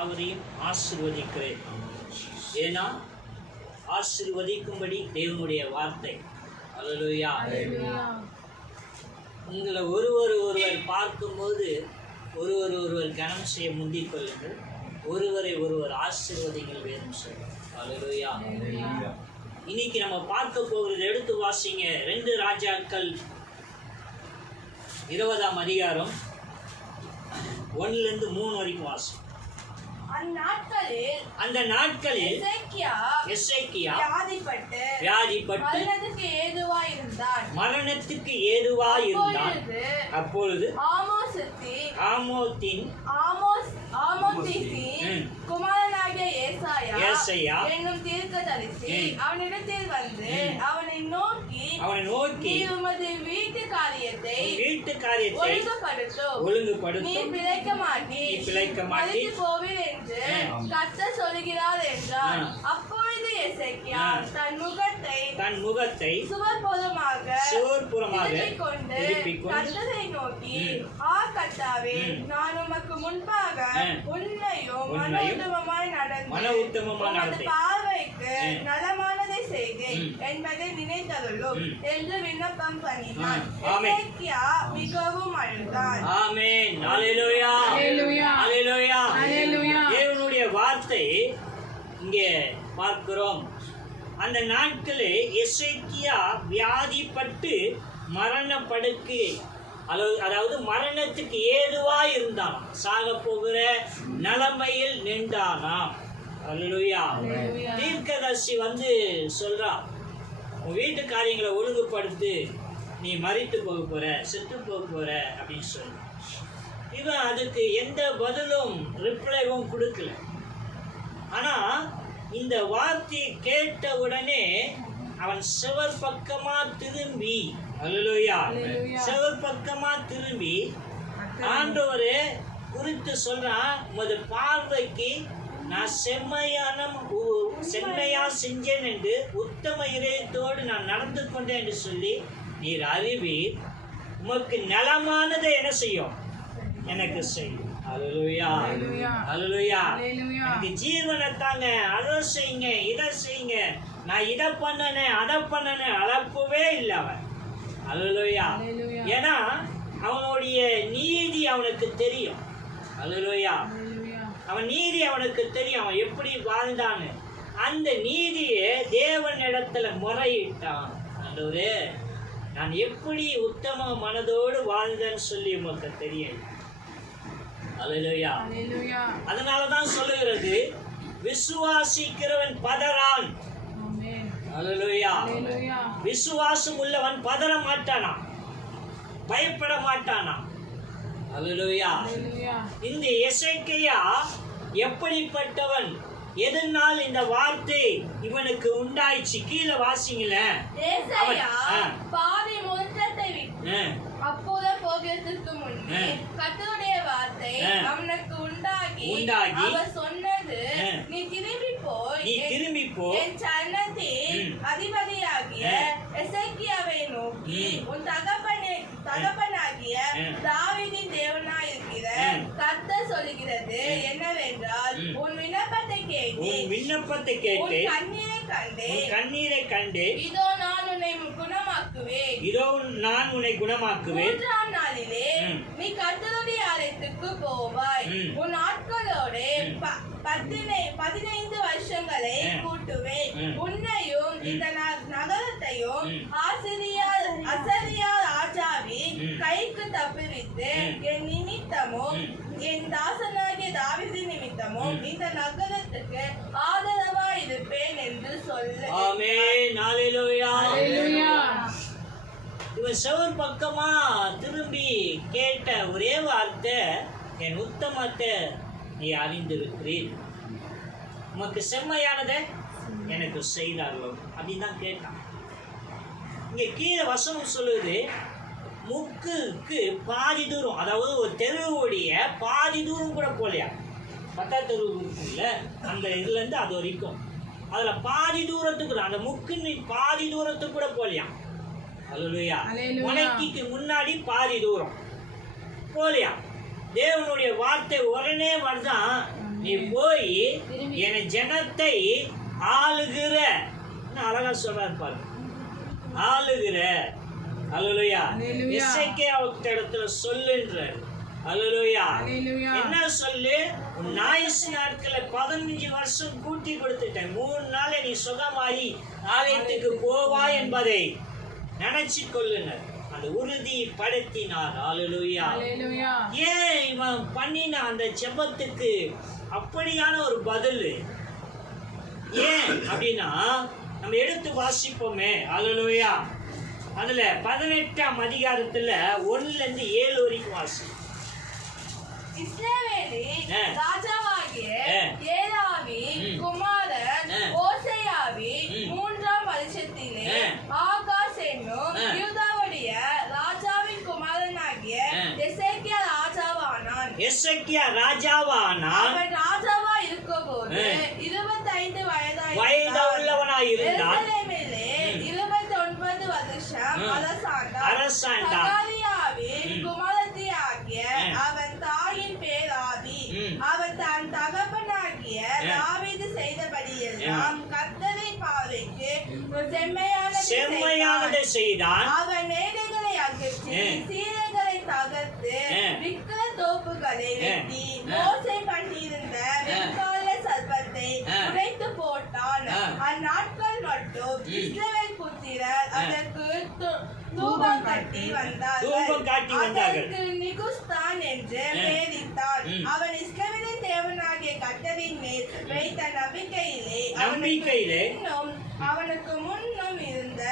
அவரையும் ஆசீர்வதிக்கிறேன். ஏன்னா ஆசீர்வதிக்கும்படி தேவனுடைய வார்த்தை. அல்லேலூயா. உங்களை ஒருவர் பார்க்கும்போது ஒருவர் கனம் செய்ய முந்திக் கொள்ளுங்கள். ஒருவரை ஒருவர் ஆசீர்வதிகள் வேணும் சொல்லுங்கள். அல்லேலூயா. இன்னைக்கு நம்ம பார்க்க போகிறது, எடுத்து வாசிங்க 2 ராஜாக்கள் 20ஆம் அதிகாரம் 1 to 3 வரைக்கும் வாசி. அந்த நாட்களில் எசேக்கியா வியாதிப்பட்டு மரணத்துக்கு ஏதுவாய் இருந்தான். அப்பொழுது ஆமோத்தின் குமாரனாகிய ஏசாயா என்னும் தீர்க்கதரிசி அவனிடத்தில் வந்து அவனை நோக்கி உமது வீட்டு காரியத்தை ஒழுங்குபடுத்தும், நீ பிழைக்க மாட்டீ போவீர் என்று கர்த்தர் சொல்லுகிறார் என்றார். அப்பொழுது எசேக்கியா தன் முகத்தை சுவர்புறமாக திருப்பிக் கொண்டு கர்த்தரை நோக்கி, கர்த்தாவே, நான் உமக்கு முன்பாக உண்மையும் மன உத்தமமாய் நடந்து பார்வைக்கு நலமானதை செய்தேன் என்பதை நினைத்தருளும் என்று விண்ணப்பம் பண்ணினான். எசேக்கியா மிகவும் அழுதான். ஆமென். அல்லேலூயா. அல்லேலூயா. தேவனுடைய வார்த்தை இங்கே பார்க்கிறோம். அந்த நாட்களே எசேக்கியா வியாதிப்பட்டு மரணப்படுக்கை, அதாவது மரணத்துக்கு ஏதுவாய் இருந்தானாம். சாக போகிற நிலைமையில் நின்றானாம். அல்லேலூயா. தீர்க்கதரிசி வந்து சொல்றா, உன் வீட்டு காரியங்களை ஒழுங்குபடுத்து, நீ மரித்து போக போற, செத்து போக போற அப்படின்னு சொல்ற. இவன் அதுக்கு எந்த பதிலும் ரிப்ளைவும் கொடுக்கல. ஆனா இந்த வார்த்தையை கேட்ட உடனே அவன் செவர் பக்கமா திரும்பி, அல்லேலூயா, செவர் பக்கமா திரும்பி ஆண்டவரே குறித்து சொல்றான், உமது பார்வைக்கு நான் செம்மையா செஞ்சேன் என்று உத்தம இதயத்தோடு நான் நடந்து கொண்டேன் என்று சொல்லி நீர் அறிவீர். உமக்கு நலமானதை என்ன செய்யும், எனக்கு செய்யும். அல்லேலூயா. அல்லேலூயா. எனக்கு ஜீவனை தாங்க, அதை செய்யுங்க, இதை செய்யுங்க, நான் இதை பண்ணனேன் அதை பண்ணனேன், அளப்பவே இல்லை அவன். அல்லேலூயா. ஏன்னா அவனுடைய நீதி அவனுக்கு தெரியும். அல்லேலூயா. அவன் நீதி அவனுக்கு தெரியும், அவன் எப்படி வாழ்ந்தான்னு. அந்த நீதியை தேவனிடத்துல முறையிட்டான். ஆண்டவரே, நான் எப்படி உத்தம மனதோடு வாழ்ந்தேன்னு சொல்லி உமக்கு தெரியும். அல்லேலூயா. அதனாலதான் சொல்லுகிறது, விசுவாசிக்கிறவன் பதறான். அல்லேலூயா. விசுவாசம் உள்ளவன் பதற மாட்டானா, பயப்பட மாட்டானா. அல்லேலூயா. இந்த எசேக்கியா எப்படிப்பட்டவன், எதனால் இந்த வார்த்தை இவனுக்கு உண்டாயிச்சு? கீழே வாசிங்களேன். அப்போது போகிறதுக்கு முன்னே கர்த்தருடைய வார்த்தை அவனுக்கு உண்டாகி அவர் சொன்னது, நீ திரும்பி போய் என் சன்னத்தின் அதிபதியாகிய எசேக்கியாவை நோக்கி, உன் தகப்பனாகிய தாவீதின் தேவனாயிருக்கிற கர்த்தர் சொல்லுகிறது என்னவென்றால், உன் விண்ணப்பத்தை கேட்டு கண்ணீரை கண்டு இதோ நான் உன்னை குணமாக்குவேன். 3ஆம் நாளிலே நீ கர்த்தருடைய ஆலயத்துக்கு போவாய். உன் ஆட்களோடு 15 வருஷங்களை கூட்டுவேன். உன்னையும் இந்த நகரத்தையும் அசரியா ராஜாவின் கைக்கு தப்புவித்து என் நிமித்தமும் என் தாசனாகிய தாவீது நிமித்தமும் இந்த நகரத்துக்கு ஆதரவா இருப்பேன் என்று சொல்லு. ஆமென். அல்லேலூயா. இவன் செவர் பக்கமா திரும்பி கேட்ட ஒரே வார்த்தை, என் உத்தமத்தை நீ அறிந்திருக்கிறீர், உமக்கு செம்மையானதை எனக்கு செய்தார்கள் அப்படின்னு தான் கேட்டான். இங்க கீழே வசனம் சொல்லுது, முக்குக்கு பாதி தூரம், அதாவது ஒரு தெருவுடைய பாதி தூரம் கூட போலையா, 10 தெரு இருக்குல்ல, அந்த இதுல இருந்து அது வரைக்கும் அதுல பாதி தூரத்துக்கு, அந்த முக்கு பாதி தூரத்துக்கு கூட போலையா. அல்லேலூயா. முனைக்கு முன்னாடி பாதி தூரம் போலையா. தேவனுடைய வார்த்தை உடனே வருதான், நீ நீ போய் என் ஜனத்தை ஆளுகிற, அழகா சொல்றாரு பாருங்க, ஆளுகிற. அல்லேலூயா. எசேக்கியாவுக்கு இடத்துல சொல்லுன்றார். அல்லேலூயா. என்ன சொல்லு? உன் ஆயுசு நாட்களை 15 வருஷம் கூட்டி கொடுத்துட்டேன், 3 நாளை நீ சுகமாயி ஆலயத்துக்கு போவாய் என்பதை நினைச்சு கொள்ளுனர். அந்த உறுதி படுத்தினார். அல்லேலூயா. ஏன் இவன் பண்ணின அந்த ஜெபத்துக்கு அப்படியான ஒரு பதில்? ஏன் அப்படின்னா, நம்ம எடுத்து வாசிப்போமே. அல்லேலூயா. அதுல 18ஆம் அதிகாரத்துல 1ல இருந்து 7 வரைக்கும் வாசி. இஸ்ரவேலின் ராஜாவாகிய ஏலாவின் குமாரன் ஓசையாவின் 3ஆம் வருஷத்திலே ஆகாஸ் என்னும் யூதாவுடைய ராஜாவின் குமாரனாகிய எசேக்கியா ராஜாவானான். எசேக்கியா ராஜாவானான். அவன் ராஜாவா இருக்கும்போது 25 வயதுள்ளவனாய் இருந்தான். எருசலேமிலே 29 வருஷம் அரசாண்டான். சகரியாவின் குமாரத்தியாகிய அவன் தாயின் பேர் ஆபி. அவன் தன் தகப்பனாகிய தாவீது செய்தபடியெல்லாம் கர்த்தரின் பார்வைக்கு செம்மையானதை செய்தான். அவன் மேடைகளை அகற்றி சீலைகளை தகர்த்து விக்கிர தோப்புகளை வெட்டி மோசே பண்ணியிருந்த வெண்கால சர்ப்பத்தை உடைத்து போட்டான். அந்நாட்கள் மட்டும் இஸ்ரவேல் புத்திரர் அதற்கு தூபம் காட்டி வந்தார்கள். அதற்கு நிகுஸ்தான் என்று பெயரிட்டான். அவன் இஸ்ரவேலின் தேவனாகிய கர்த்தரின் மேல் வைத்த நம்பிக்கையிலே அவனுக்கு முன்னும் இருந்த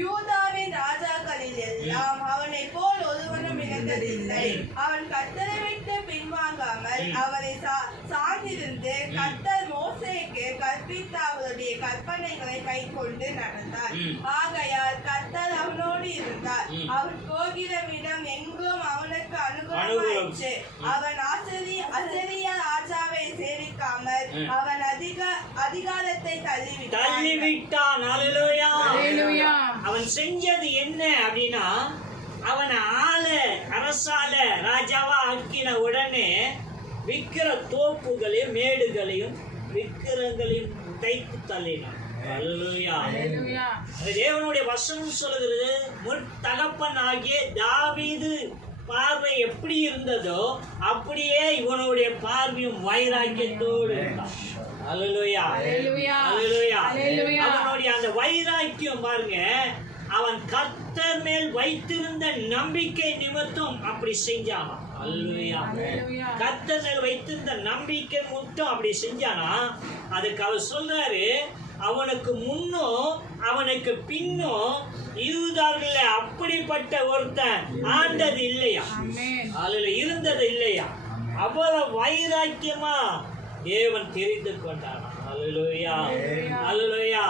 யூதாவின் ராஜாக்களில் எல்லாம் அவனை போல் ஒருவனும் இழந்ததில்லை. அவன் கர்த்தரை விட்டு பின்வாங்காமல் அவரை சார்ந்திருந்து கர்த்தர் மோசேக்கு கற்பித்த அவருடைய கற்பனைகளை கை கொண்டு நடந்தார். ஆகையால் கர்த்தர் அவனோடு இருந்தார். அவன் போகிற விடம் எங்கும் அவனுக்கு அனுகூலமாயிற்று. அவன் அசரியா ராஜாவை சேவிக்காமல் அவன் அதிகாரத்தை தள்ளிவிட்டான். அல்லேலூயா. அவன் செஞ்சது என்ன அப்படின்னா, அவனை அரசால ராஜாவா ஆக்கின உடனே விக்கிர தோப்புகளையும் மேடுகளையும் விக்கிரங்களையும் தைத்து தள்ளினான். அல்லேலூயா. தேவனுடைய வசனம் சொல்லுகிறது, முற்தகப்பன் ஆகிய தாவீது பார்வை எப்படி இருந்ததோ அப்படியே இவனுடைய பார்வையும் வைராக்கியத்தோடு இருந்தான். அல்லேலூயா. அல்லேலூயா. அவனுடைய அந்த வைராக்கியம் பாருங்க, அவன் கர்த்தர் மேல் வைத்திருந்த நம்பிக்கை நிமித்தம் அப்படி செஞ்சானா. அல்லேலூயா. கர்த்தர் மேல் வைத்திருந்த நம்பிக்கை மட்டும் அப்படி செஞ்சானா. அதுக்கு அவர் சொல்றாரு, அவனுக்கு முன்னும் அவனுக்கு பின்னும் யூதாவில அப்படிப்பட்ட ஒருத்தன் ஆண்டது இல்லையா, அதுல இருந்தது இல்லையா. அவ்வளவு வைராக்கியமா தேவன் தெரிந்து கொண்டான். அல்லேலூயா. அல்லேலூயா.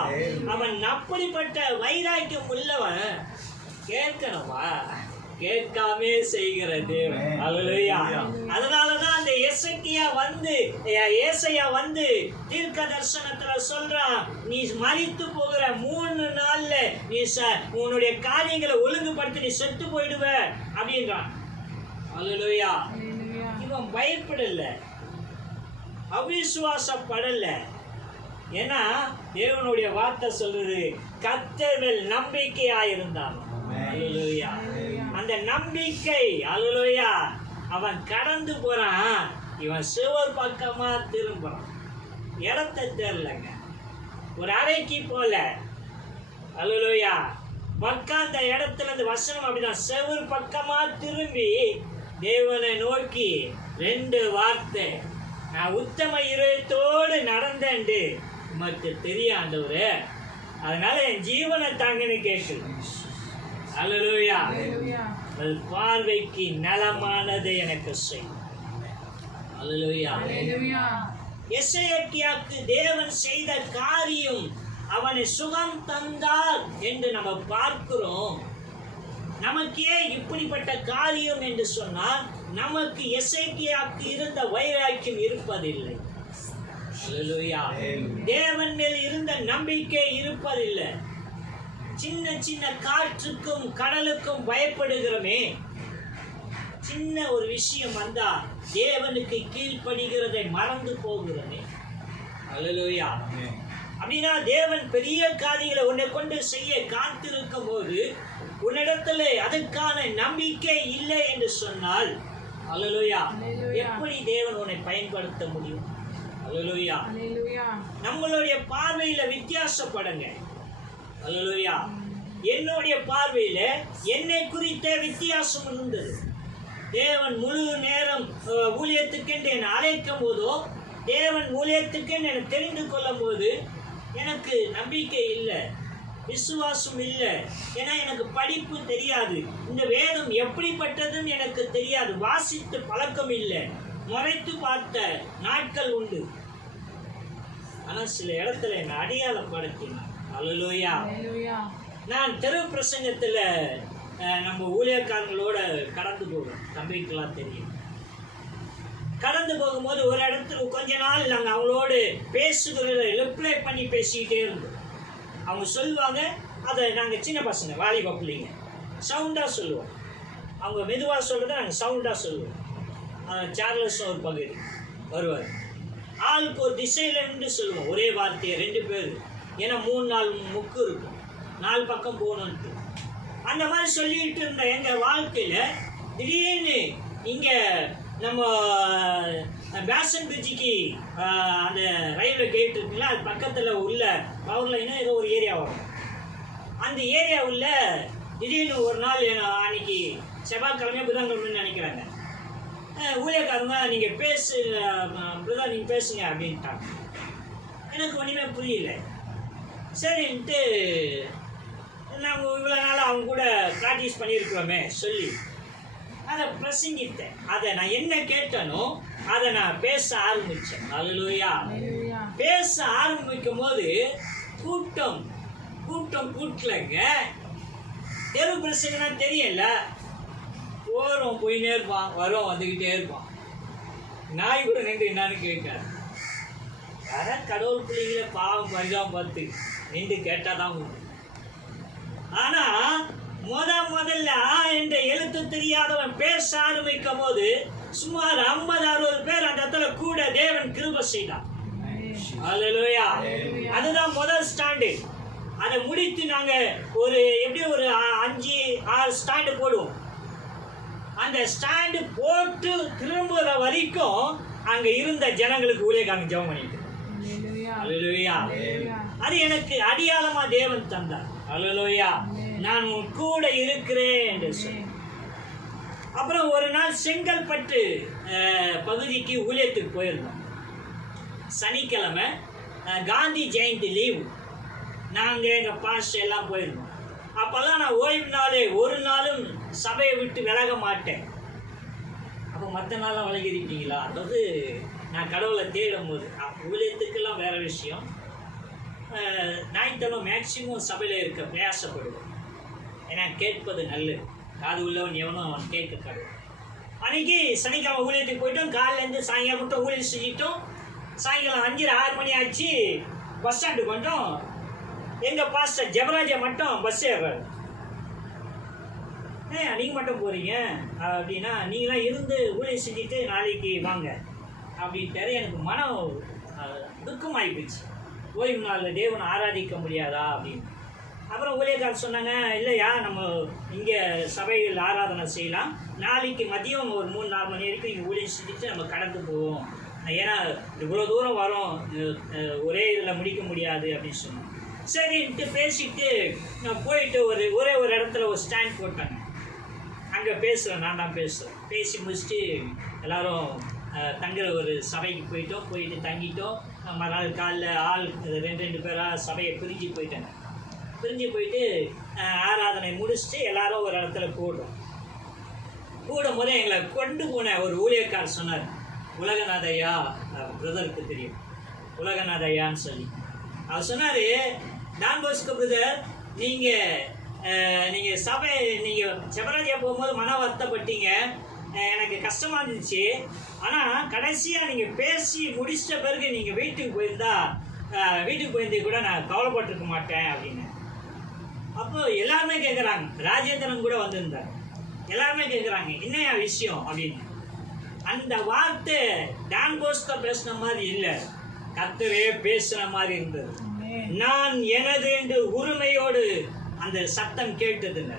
அவன் அப்படிப்பட்ட வைராக்கியம் உள்ளவன் கேட்கணுமா? கேட்காமே செய்கிற தேவன். அல்லேலூயா. அதனாலதான் அந்த ஏசாயா வந்து தீர்க்க தரிசனத்துல சொல்றான், நீ மரித்து போகிற 3 நாள்ல நீ உன்னுடைய காரியங்களை ஒழுங்குபடுத்தி நீ செத்து போயிடுவ அப்படின்றான். அல்லேலூயா. இவன் பயப்படல, அவிசுவாசப்படல. ஏன்னா தேவனுடைய வார்த்தை சொல்றது, கர்த்தர் மேல் நம்பிக்கையாயிருந்தான். அல்லேலூயா. அந்த நம்பிக்கை. அல்லேலூயா. அவன் கடந்து போறான், இவன் சிவர் பக்கமா திரும்புறான். இடத்தை தெரியலங்க, ஒரு அறைக்கு போல. அல்லேலூயா. அந்த இடத்துல இந்த வசனம் அப்படிதான், செவர் பக்கமா திரும்பி தேவனை நோக்கி 2 வார்த்தை, நான் உத்தம இதயத்தோடு நடந்தேன்டு உமக்கு தெரிய ஆண்டவரே, அதனால என் ஜீவனை தாங்கன்னு கேட்டு. அல்லேலூயா. அது பார்வைக்கு நலமானதை எனக்கு செய். அல்லேலூயா. எசேக்கியாவுக்கு தேவன் செய்த காரியம், அவனை சுகம் தந்தார் என்று நம்ம பார்க்கிறோம். நமக்கே இப்படிப்பட்ட காரியம் என்று சொன்னால் நமக்கு எசேக்கியாவுக்கு இருந்த வைராக்கியம் இருப்பதில்லை. அல்லேலூயா. தேவன் மேல் இருந்த நம்பிக்கை இருப்பதில்லை. சின்ன சின்ன காற்றுக்கும் கடலுக்கும் பயப்படுகிறோமே, சின்ன ஒரு விஷயம் வந்தா தேவனுக்கு கீழ்ப்படுகிறதை மறந்து போகிறனே. அல்லேலூயா. அப்படின்னா தேவன் பெரிய காரியங்களை உன்னை கொண்டு செய்ய காத்திருக்கும் போது உன்னிடத்துல அதுக்கான நம்பிக்கை இல்லை என்று சொன்னால், அல்லேலூயா, எப்படி தேவன் உன்னை பயன்படுத்த முடியும்? அல்லேலூயா. நம்மளுடைய பார்வையில வித்தியாசப்படுங்க. அல்லேலூயா. என்னுடைய பார்வையில என்னை குறித்த வித்தியாசம் இருந்தது. தேவன் முழு நேரம் ஊழியத்துக்கென்று என்னை அழைக்கும் போதோ, தேவன் ஊழியத்துக்கென்று என்னை தெரிந்து கொள்ளும் போது எனக்கு நம்பிக்கை இல்லை, விசுவாசம் இல்லை. ஏன்னா எனக்கு படிப்பு தெரியாது, இந்த வேதம் எப்படிப்பட்டதுன்னு எனக்கு தெரியாது, வாசித்து பழக்கம் இல்லை, முறைத்து பார்த்த நாட்கள் உண்டு. ஆனால் சில இடத்துல என்னை அடையாளப்படுத்தினார். அல்லேலூயா. நான் தெரு பிரசங்கத்தில் நம்ம ஊழியக்காரங்களோட கடந்து போவோம், தம்பிக்கெல்லாம் தெரியும். கடந்து போகும்போது ஒரு இடத்துல கொஞ்ச நாள் நாங்கள் அவங்களோடு பேசுகிறத ரிப்ளை பண்ணி பேசிக்கிட்டே இருந்தோம். அவங்க சொல்லுவாங்க, அதை நாங்கள் சின்ன பசங்க வாலிப பிள்ளைங்க சவுண்டாக சொல்லுவோம். அவங்க மெதுவாக சொல்கிறத நாங்கள் சவுண்டாக சொல்லுவோம். சார்லஸ் ஒரு பகுதி வருவார், ஆளுக்கு ஒரு திசையில் நின்று சொல்லுவோம் ஒரே வார்த்தையை, 2 பேர். ஏன்னா 3-4 முக்கு இருக்கும், 4 பக்கம் போகணுன்ட்டு. அந்த மாதிரி சொல்லிட்டு இருந்த எங்கள் வாழ்க்கையில் திடீர்னு இங்கே நம்ம பேசன் பிரிட்ஜிக்கு அந்த ரயில்வே கேட் இருக்குல்ல, அது பக்கத்தில் உள்ள பவர் லைனும் ஏதோ ஒரு ஏரியா வரும். அந்த ஏரியாவில் திடீர்னு ஒரு நாள் அன்னைக்கு செவ்வாய்க்கிழமை புதன்கிழமைன்னு நினைக்கிறாங்க, ஊழியக்காரங்க நீங்கள் பேசு பிரதர், நீங்கள் பேசுங்க அப்படின்ட்டாங்க. எனக்கு ஒன்றுமே புரியல. சரின்ட்டு நாங்கள் இவ்வளோ நாள் அவங்க கூட ப்ராக்டிஸ் பண்ணியிருக்கிறோமே சொல்லி அதை பிரசங்கித்தேன். அதை நான் என்ன கேட்டனோ அதை நான் பேச ஆரம்பித்தேன். அல்லேலூயா. பேச ஆரம்பிக்கும் போது கூட்டம் கூட்டலைங்க. தெரு பிரசங்கன்னா தெரியல, போகிறோம் போயினே இருப்பான், வரோம் வந்துக்கிட்டே இருப்பான். நாய் கூட நின்று என்னான்னு கேட்காது. யாரா கடவுள் பிள்ளைங்கள பாவம் பரிதாபம் பார்த்து நின்று கேட்டால் தான் உண்டு. ஆனால் முதல்ல என்ற எழுத்து தெரியாதவன் பேச ஆரம்பிக்கும் போது சுமார் 50-60 பேர் அந்த இடத்துல கூட தேவன் கிருபை செய்தான். அல்லேலூயா. அதுதான் முதல் ஸ்டாண்டு. அதை முடித்து நாங்கள் ஒரு எப்படியும் ஒரு 5-6 ஸ்டாண்டு போடுவோம். அந்த ஸ்டாண்டு போட்டு திரும்புகிற வரைக்கும் அங்கே இருந்த ஜனங்களுக்கு ஊழியக்காரங்க ஜெபம் பண்ணிட்டு. அல்லேலூயா. அது எனக்கு அடையாளமா தேவன் தந்தார். அல்லேலூயா. நான் உன் கூட இருக்கிறேன் என்று சொன்னேன். அப்புறம் ஒரு நாள் செங்கல்பட்டு பகுதிக்கு ஊழியத்துக்கு போயிருந்தோம். சனிக்கிழமை காந்தி ஜெயந்தி லீவு. நாங்கள் எங்கள் பாஸ்டர் எல்லாம் போயிருந்தோம். அப்போல்லாம் நான் ஓய்வு நாளே ஒரு நாளும் சபையை விட்டு விலக மாட்டேன். அப்போ மற்ற நாளாக விலகிருக்கீங்களா? அதாவது நான் கடவுளை தேடும் போது ஊழியத்துக்கெல்லாம் வேறு விஷயம். ஞாயிற்றுக்கிழமை மேக்சிமம் சபையில் இருக்க பிரயாசப்படுவோம். ஏன்னா கேட்பது நல்லது, காது உள்ளவன் எவனும் அவன் கேட்க கடவுள். அன்றைக்கி சனிக்கிழமை ஊழியத்துக்கு போயிட்டோம். காலையிலேருந்து சாயங்காலம் மட்டும் ஊழியம் செஞ்சிட்டோம். சாயங்காலம் 5-6 மணி ஆச்சு. பஸ் ஸ்டாண்டுக்கு வந்துட்டோம். எங்கள் பாஸ்டர் ஜெபராஜா மட்டும் பஸ் ஏறாரு. நீங்கள் மட்டும் போகிறீங்க அப்படின்னா, நீங்களாம் இருந்து ஊழியம் செஞ்சுட்டு நாளைக்கு வாங்க அப்படின்ட்டாரு. எனக்கு மனம் துக்கமாகி போச்சு. ஓய்வு நாளில் தேவனை ஆராதிக்க முடியாதா அப்படின்னு. அப்புறம் ஊழியக்காரர் சொன்னாங்க, இல்லையா நம்ம இங்கே சபையில் ஆராதனை செய்யலாம், நாளைக்கு மதியம் ஒரு 3-4 மணி வரைக்கும் இங்கே ஊழியம் செஞ்சுட்டு நம்ம கடந்து போவோம், ஏன்னா இவ்வளோ தூரம் வரோம், ஒரே இதில் முடிக்க முடியாது அப்படின்னு சொன்னோம். சரின்ட்டு பேசிட்டு நான் போயிட்டு ஒரே ஒரு இடத்துல ஒரு ஸ்டாண்ட் போட்டாங்க. அங்கே பேசுகிறேன், நான் தான் பேசுகிறேன். பேசி முடிச்சுட்டு எல்லோரும் தங்குற ஒரு சபைக்கு போயிட்டு தங்கிட்டோம். மறுநாள் காலைல ஆள் 2 பேராக சபையை பிரிஞ்சு போயிட்டு ஆராதனை முடிச்சுட்டு எல்லாரும் ஒரு இடத்துல கூடும் போது எங்களை கொண்டு போன ஒரு ஊழியக்காரர் சொன்னார், உலகநாதையா, பிரதருக்கு தெரியும் உலகநாதையான்னு சொல்லி. அவர் சொன்னார், டான் போஸ்கோ பிரதர், நீங்கள் செபராஜியா போகும்போது மன வருத்தப்பட்டீங்க, எனக்கு கஷ்டமாக இருந்துச்சு. ஆனால் கடைசியாக நீங்கள் பேசி முடிச்சிட்ட பிறகு நீங்கள் வீட்டுக்கு போயிருந்தே கூட நான் கவலைப்பட்டிருக்க மாட்டேன் அப்படின்னு. அப்போ எல்லாருமே கேட்குறாங்க. ராஜேந்திரன் கூட வந்திருந்தார். எல்லாருமே கேட்குறாங்க என்னையா விஷயம் அப்படின்னு. அந்த வார்த்தை டான் போஸ்கோ பேசின மாதிரி இல்லை, கர்த்தரே பேசுன மாதிரி இருந்தது. நான் எனது என்று உரிமையோடு அந்த சத்தம் கேட்டதுங்க.